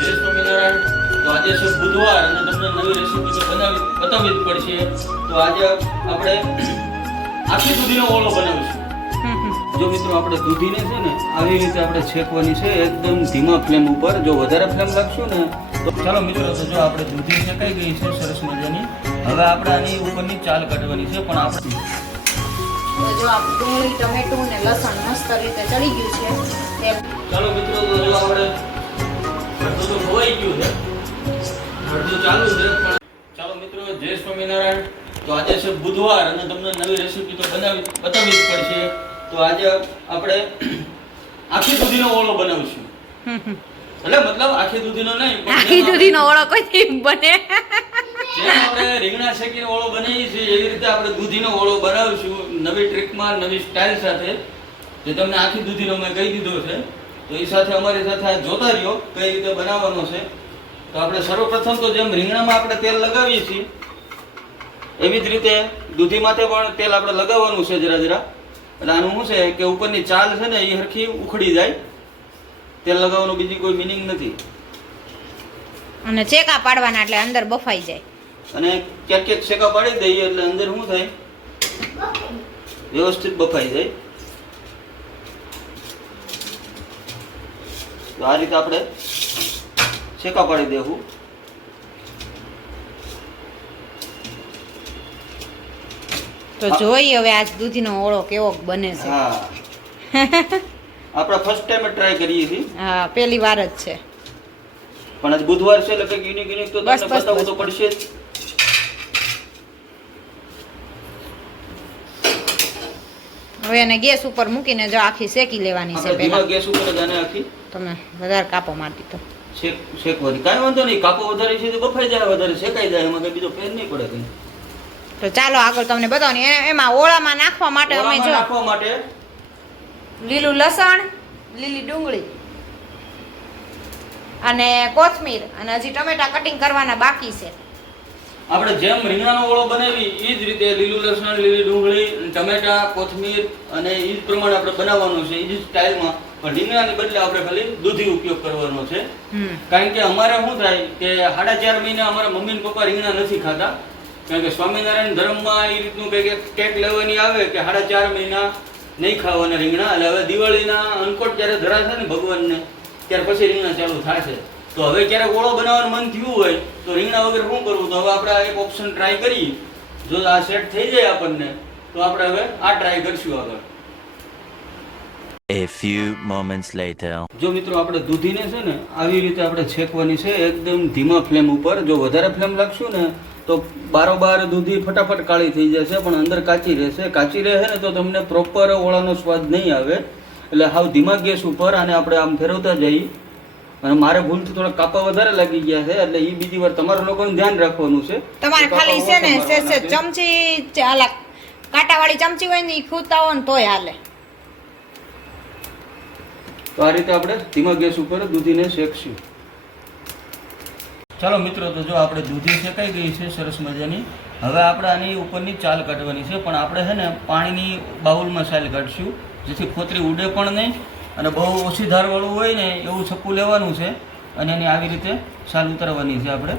જય સ્વામિનારાયણ તો આજે છે બુધવાર અને તમને નવી રેસીપી તો બનાવી બતાવવી જ પડશે. તો આજે આપણે આખી દૂધીનો ઓળો બનાવીશું. જો મિત્રો આપણે દૂધીને છે ને આવી રીતે આપણે છેકવાની છે એકદમ ધીમા ફ્લેમ ઉપર. જો વધારે ફ્લેમ રાખશું ને તો ચાલો મિત્રો તો જો આપણે દૂધી શેકાઈ ગઈ છે સરસ મજાની. હવે આપણે આની ઉપરની ચાલ કાઢવાની છે પણ આપણે જો આ ડુંગળી ટમેટું ને લસણ મસ્ત રીતે ચડી ગયું છે. ચાલો મિત્રો તો જો આપણે અડધું તો ખવાઈ ગયું છે અડધું ચાલુ છે પણ ચાલો મિત્રો જય સ્વામિનારાયણ. તો આજે છે બુધવાર અને તમને નવી રેસીપી તો બનાવી બતાવવી જ પડશે. તો આજે આપણે આખી દૂધીનો ઓળો બનાવીશું. એટલે મતલબ આખી દૂધીનો નહીં આખી દૂધીનો ઓળો કોઈ બને? જેમ આપણે રીંગણા શેકીને ઓળો બનાવીએ છીએ એવી રીતે આપણે દૂધીનો ઓળો બનાવીશું. નવી ટ્રીકમાં નવી સ્ટાઇલ સાથે. જે તમને આખી દૂધીનો મેં કહી દીધો છે. તો એ સાથે અમારી સાથે જોતા રહ્યો કઈ રીતે બનાવવાનો છે. તો આપણે સર્વપ્રથમ તો જેમ રીંગણામાં આપણે તેલ લગાવીએ છીએ એવી જ રીતે દૂધી માથે પણ તેલ આપણે લગાવવાનું છે જરા જરા. એટલે આનું શું છે કે ઉપરની ચાલ છે ને એ હરખી ઉખડી જાય. તેલ લગાવવાનું બીજી કોઈ મિનિંગ નથી. અને ચેકા પાડવાના એટલે અંદર બફાઈ જાય. અને ક્યાંક ક્યાંક શેકા પાડી દઈએ એટલે અંદર શું થાય? વ્યવસ્થિત બફાઈ જાય. તો આ રીતે આપણે શેકા પાડી દેવું. તો જોઈએ હવે આજ દૂધીનો ઓળો કેવો બને છે. હા. આપણે ફર્સ્ટ ટાઈમ ટ્રાય કરીએ છીએ. હા પહેલી વાર જ છે. પણ આજ બુધવાર છે એટલે કંઈક યુનિક યુનિક તો તમને બતાવવું તો પડશે જ. હવે એને ગેસ ઉપર મૂકીને જો આખી શેકી લેવાની છે પહેલા. ગેસ ઉપર જ આને આખી? તમે વધારે કાપો મારી તો. શેક શેકવાની કાંઈ વાંધો નહીં. કાપો વધારે છે તો બફાઈ જાય વધારે શેકાઈ જાય એમાં કંઈ બીજો ફેર નહીં પડે કંઈ. તો ચાલો આગળ તમને બતાવું એમાં ઓળામાં નાખવા માટે અમે જો નાખવા માટે? લીલું લસણ લીલી ડુંગળી અને કોથમીર. અને હજી ટમેટા કટિંગ કરવાના બાકી છે. આપણે જેમ રીંગણાનો ઓળો બનાવી એ જ રીતે લીલું લસણ લીલી ડુંગળી ટમેટા કોથમીર અને એ જ પ્રમાણે આપણે બનાવવાનું છે એ જ સ્ટાઇલમાં. પણ રીંગણાની બદલે આપણે ખાલી દૂધી ઉપયોગ કરવાનો છે. કારણ કે અમારે શું થાય કે સાડા ચાર મહિના અમારા મમ્મી ને પપ્પા રીંગણા નથી ખાતા. કારણ કે સ્વામિનારાયણ ધર્મમાં એ રીતનું કંઈક કેક ટેક લેવાની આવે કે સાડા ચાર મહિના નહીં ખાવાના રીંગણા. એટલે હવે દિવાળીના અનકોટ જ્યારે ધરાશે ને ભગવાનને ત્યાર પછી રીંગણા ચાલુ થશે. તો હવે ક્યારેક ઓળો બનાવવાનું મન થયું હોય તો રીંગણા વગર શું કરવું? તો હવે આપણે એક ઓપ્શન ટ્રાય કરીએ. જો આ સેટ થઈ જાય આપણને તો આપણે હવે આ ટ્રાય કરશું આગળ. A few moments later. જો મિત્રો આપણે દૂધીને છે ને આવી રીતે આપણે છેકવાની છે એકદમ ધીમા ફ્લેમ ઉપર. જો વધારે ફ્લેમ લાગશું ને તો બારોબાર દૂધી ફટાફટ કાળી થઈ જશે પણ અંદર કાચી રહેશે. કાચી રહે ને તો તમને પ્રોપર ઓળાનો સ્વાદ નહીં આવે. એટલે હાવ ધીમા ગેસ ઉપર આને આપણે આમ ફેરવતા જઈએ. અને મારે ભૂલથી થોડા કાપા વધારે લાગી ગયા છે એટલે એ બીજી વાર તમારા લોકોને ધ્યાન રાખવાનું છે. તમારે ખાલી છે ને મારવાના છે. ચમચી આલા કાંટાવાળી ચમચી હોય ને એ ખૂતા હોય ને તોય હાલે. તો આ રીતે આપણે ધીમા ગેસ ઉપર દૂધીને શેકશું. ચાલો મિત્રો તો જો આપણે દૂધી શેકાઈ ગઈ છે સરસ મજાની. હવે આપણે આની ઉપરની ચાલ કાઢવાની છે પણ આપણે છે ને પાણીની બાઉલમાં ચાલ કાઢશું જેથી ફોતરી ઉડે પણ નહીં અને બહુ ઓછી ધારવાળું હોય ને એવું છપ્પું લેવાનું છે અને એને આવી રીતે સાલ ઉતારવાની છે આપણે.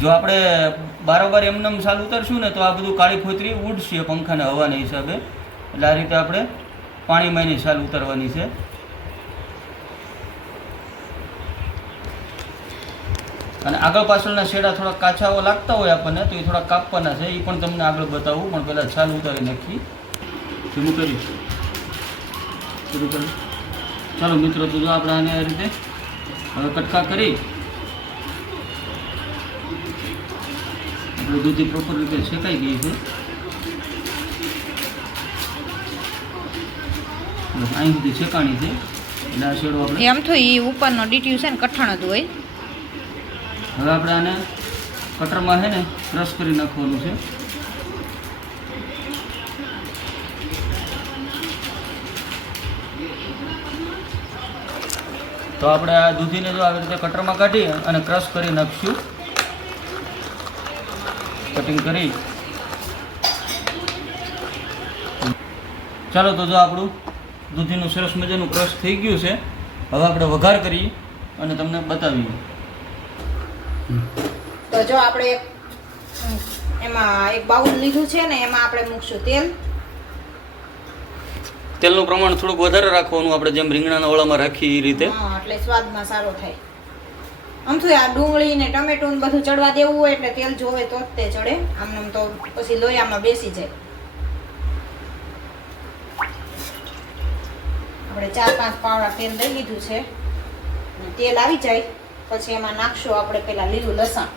જો આપણે બારોબાર એમનેમ સાલ ઉતારશું ને તો આ બધું કાળી ફોતરી ઉડશે પંખાના હવાના હિસાબે. એટલે આ રીતે આપણે પાણીમાં એની સાલ ઉતારવાની છે. અને આગળ પાછળના શેડા થોડા કાચાઓ લાગતા હોય આપણને, તો એ થોડા કાપવાના છે. એ પણ તમને આગળ બતાવું, પણ પહેલાં છાલ ઉતારી નાખી. ધીમું કરી. શરૂ કરી. ચાલો મિત્રો તો જો આપણે આને આ રીતે હવે કટકા કરી આપણે દૂધી પ્રોપર રીતે શેકાઈ ગઈ છે. અહીં સુધી શેકાણી છે. એટલે આ શેડો આપણે એમ તો એ ઉપરનો ડીટ્યુ છે ને કઠણ જ હોય. હવે આપણે આને કટરમાં છે ને ક્રશ કરી નાખવાનું છે. તો આપણે આ દૂધીને જો આવી રીતે કટરમાં કાઢી અને ક્રશ કરી નાખશું. કટિંગ કરી. ચાલો તો જો આપણું દૂધીનું સરસ મજાનું ક્રશ થઈ ગયું છે. હવે આપણે વઘાર કરીએ અને તમને બતાવીએ. તો જો આપણે એમાં એક બાઉલ લીધું છે ને એમાં આપણે મૂકશું તેલ. તેલનું પ્રમાણ થોડુંક વધારે રાખવાનું આપણે જેમ રીંગણાના ઓળામાં રાખીએ એ રીતે. હા, એટલે સ્વાદમાં સારો થાય. આમ શું આ ડુંગળી ને ટમેટું ને બધું ચડવા દેવું હોય એટલે તેલ જોવે તો જ તે ચડે. આમ તો પછી લોયામાં બેસી જાય. આપણે ચાર પાંચ પાવડા તેલ લઈ લીધું છે. તેલ આવી જાય. પછી એમાં નાખશું આપણે પેલા લીલું લસણ.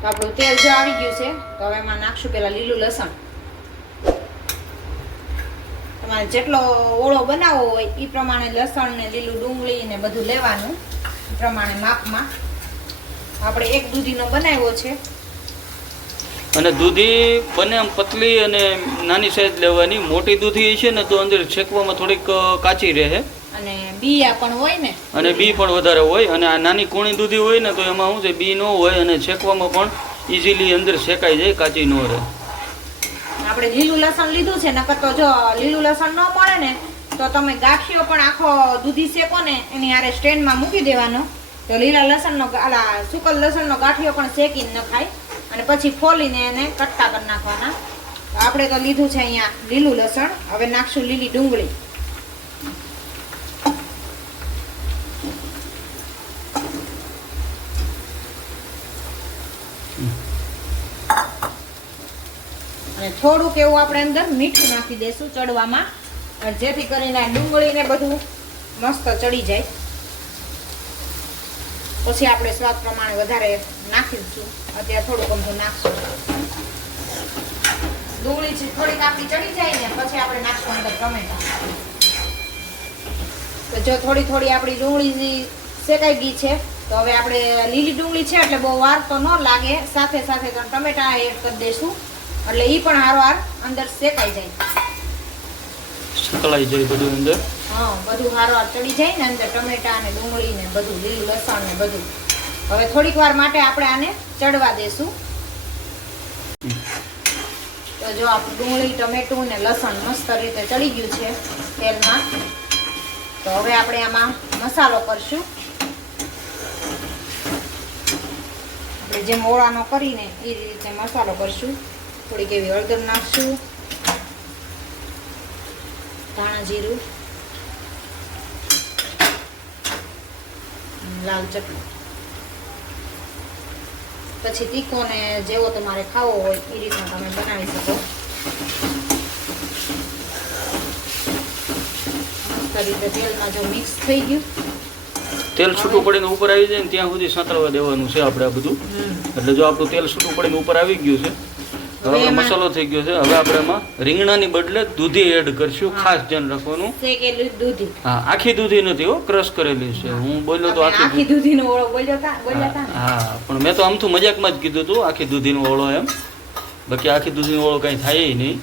તો આપણું તેલ જો આવી ગયું છે, તો હવે એમાં નાખશું પેલા લીલું લસણ. તમારે જેટલો ઓળો બનાવવો હોય એ પ્રમાણે લસણ ને લીલું ડુંગળી ને બધું લેવાનું પ્રમાણે માપમાં. આપણે એક દૂધીનો બનાવ્યો છે. અને દૂધી બને આમ પતલી અને નાની સાઈઝ લેવાની. મોટી દૂધી છે ને તો અંદર છેકવામાં થોડીક કાચી રહે. અને બી પણ હોય ને. અને બી પણ વધારે હોય. અને આ નાની કૂણી દૂધી હોય ને તો એમાં શું છે બી ન હોય અને છેકવામાં પણ ઇઝીલી અંદર શેકાઈ જાય કાચી ન રહે. આપણે લીલું લસણ લીધું છે, નકર તો જો લીલું લસણ ન મળે ને, તો તમે ગાંઠિયો પણ આખો દૂધી શેકો ને, એની હારે સ્ટેન્ડમાં મૂકી દેવાનો. તો લીલા લસણનો આલા સુકલ લસણનો ગાંઠિયો પણ શેકીને ન ખાય. અને પછી ફોલીને એને કટકા કરી નાખવાના. આપણે તો લીધું છે અહીંયા લીલું લસણ. હવે નાખશું લીલી ડુંગળી. અને થોડુંક એવું આપણે અંદર મીઠું નાખી દઈશું ચડવામાં. જેથી કરીને ડુંગળીને બધું મસ્ત ચડી જાય. પછી આપણે સ્વાદ પ્રમાણે વધારે નાખીશું. અત્યારે થોડુંક અમથું નાખશું. ડુંગળી થોડીક આપણી ચડી જાય ને, પછી આપણે નાખશું અંદર ટમેટા. તો જો થોડી થોડી આપણી ડુંગળી શેકાઈ ગઈ છે, તો હવે આપણે લીલી ડુંગળી છે એટલે બહુ વાર તો ન લાગે. સાથે સાથે ત્રણ ટમેટા એડ કરી દઈશું એટલે એ પણ હારવાર અંદર શેકાઈ જાય. સકલાઈ જાય બધું અંદર? હા બધું હારવાર ચડી જાય ને અંદર ટમેટા ને ડુંગળી ને બધું લીલું લસણ ને બધું. હવે થોડીક વાર માટે આપણે આને ચડવા દેશું. તો જો આપણું ડુંગળી ટમેટું ને લસણ મસ્ત રીતે ચડી ગયું છે તેલમાં. તો હવે આપણે આમાં મસાલો કરશું. આપણે મોળાનો કરીને એ રીતે મસાલો કરશું. થોડીક એવી હળદર નાખશું. ધાણા જીરું. લાલ ચટણી. પછી તીખો ને જેવો તમારે ખાવો હોય એ રીતના તમે બનાવી શકો. મસ્ત રીતે તેલમાં જો મિક્સ થઈ ગયું. તેલ છૂટું પડીને ઉપર આવી જાય ને ત્યાં સુધી સાંતળવા દેવાનું છે આપણે આ બધું. એટલે જો આપણું તેલ છૂટું પડીને ઉપર આવી ગયું છે હવે મસાલો થઈ ગયો છે. હવે આપણે એમાં રીંગણાની બદલે દૂધી એડ કરશું ખાસ ધ્યાન રાખવાનું. દૂધી. હા આખી દૂધી નથી હો ક્રશ કરેલી છે. હું બોલ્યો તો આખી દૂધીનો ઓળો બોલ્યો દૂધી ને? હા પણ મેં તો આમ તો મજાકમાં જ કીધું હતું આખી દૂધીનો ઓળો એમ. બાકી આખી દૂધીનો ઓળો કાંઈ થાય નહીં.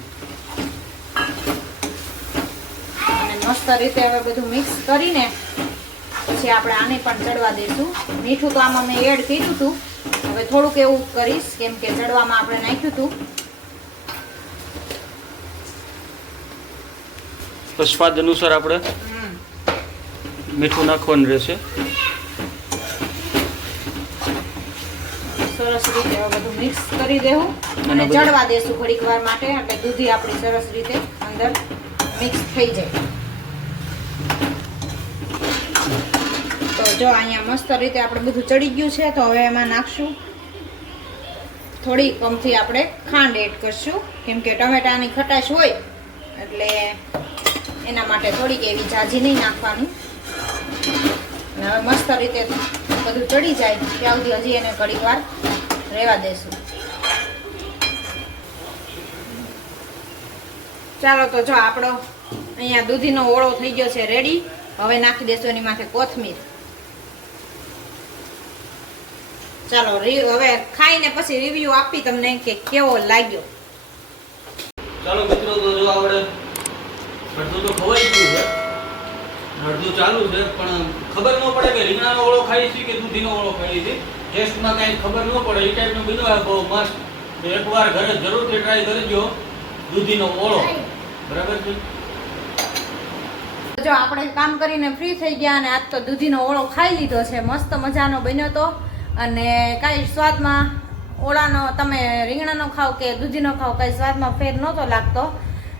મસ્ત રીતે હવે બધું મિક્સ કરીને પછી આપણે આને પણ ચડવા દઈશું મીઠું તો આમાં મેં એડ કર્યું હતું હવે થોડુંક એવું કરીશ કેમ કે ચડવામાં આપણે નાખ્યું હતું. તો સ્વાદ અનુસાર આપણે મીઠું નાખવાનું રહેશે. સરસ રીતે બધું મિક્સ કરી દેવું. અને અને ચડવા દેશું ઘડીક વાર માટે એટલે દૂધી આપણી સરસ રીતે અંદર મિક્સ થઈ જાય. જો અહીંયા મસ્ત રીતે આપણે બધું ચડી ગયું છે, તો હવે એમાં નાખશું. થોડી કમથી આપણે ખાંડ એડ કરશું. કેમ કે ટમેટાની ખટાશ હોય, એટલે એના માટે થોડીક એવી જાજી નહીં નાખવાની. અને હવે મસ્ત રીતે બધું ચડી જાય ત્યાં સુધી હજી એને ઘડીક વાર રહેવા દેશું. ચાલો તો જો આપણો અહીંયા દૂધીનો ઓળો થઈ ગયો છે રેડી હવે નાખી દેશું એની માથે કોથમીર. ચાલો હવે ખાઈને પછી રિવ્યુ આપી તમને કે કેવો લાગ્યો. ચાલો મિત્રો તો જો આપણે અડધું તો ખવાઈ ગયું છે. અડધું ચાલુ છે પણ ખબર ન પડે કે રીંગણાનો ઓળો ખાઈ છે કે દૂધીનો ઓળો ખાઈ છે. ટેસ્ટમાં કાંઈ ખબર ન પડે એ ટાઈપનો બન્યો આ બહુ મસ્ત એકવાર ઘરે જરૂરથી ટ્રાય કરજો દૂધીનો ઓળો. બરાબર છે? જો આપણે કામ કરીને ફ્રી થઈ ગયા અને આજ તો દૂધીનો ઓળો ખાઈ લીધો છે મસ્ત મજાનો બન્યો તો. અને કાંઈ સ્વાદમાં ઓળાનો તમે રીંગણાનો ખાવ કે દૂધીનો ખાવ કાંઈ સ્વાદમાં ફેર નહોતો લાગતો.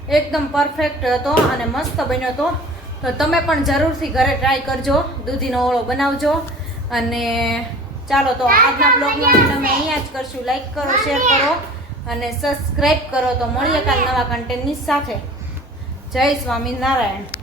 એકદમ પરફેક્ટ હતો અને મસ્ત બન્યો હતો. તો તમે પણ જરૂરથી ઘરે ટ્રાય કરજો દૂધીનો ઓળો બનાવજો. અને ચાલો તો આજના બ્લોગમાં તમે અહીંયા જ કરશું. લાઈક કરો શેર કરો અને સબસ્ક્રાઈબ કરો. તો મળીએ કાલ નવા કન્ટેન્ટની સાથે. જય સ્વામિનારાયણ.